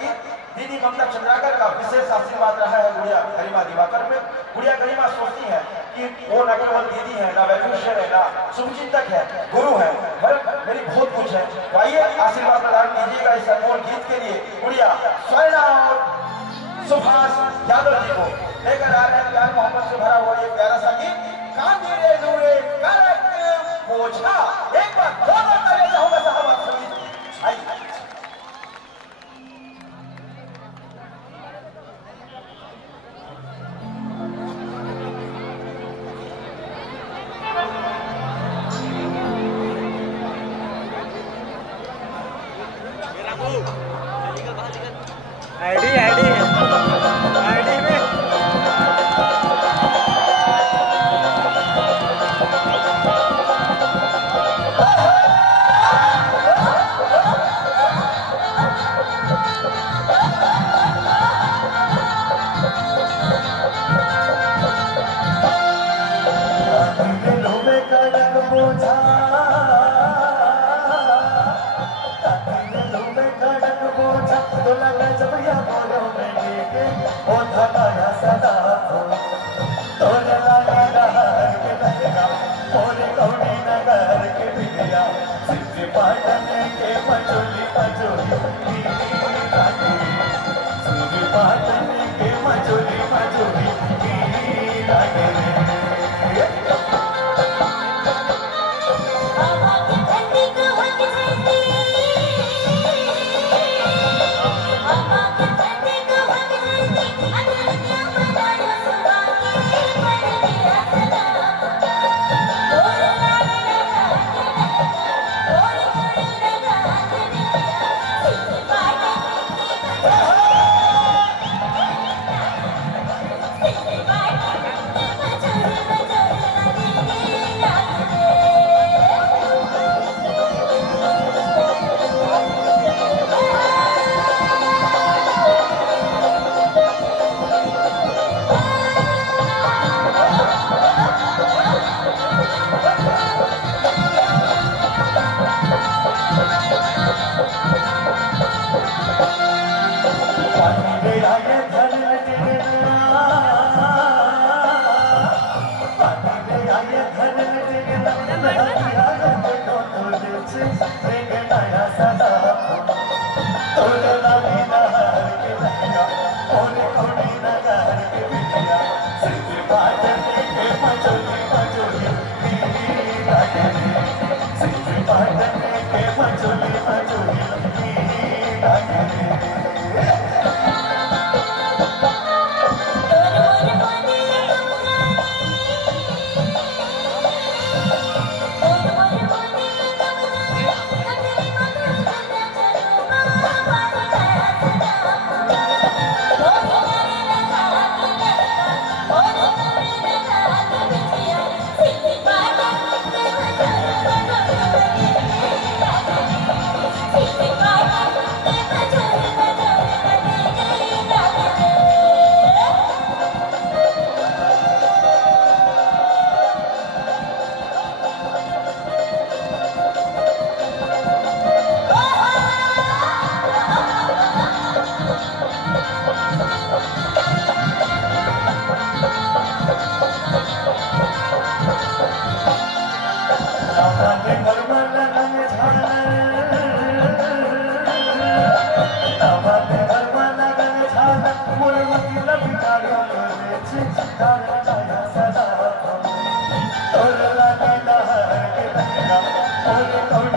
गीत दीदी ममता चंद्राकर का विशेष आशीर्वाद रहा है गुड़िया गरिमा दिवाकर में। गुड़िया गरिमा सोचती है कि वो न केवल दीदी है, ना वैभूषण है, ना शुभचिंतक है, गुरु है, मेरी बहुत कुछ है। तो आइए आशीर्वाद प्रदान कीजिएगा इस अनमोल गीत के लिए गुड़िया स्वयं और सुभाष यादव जी को लेकर आ रहे हैं। प्यार मोहब्बत से भरा हुआ ये प्यारा सा गीत कांदी रे दूरे करक पोछा। एक बार दोनों तालियां चाहूंगा साहब आप सभी। आईडी आईडी आईडी में Oh,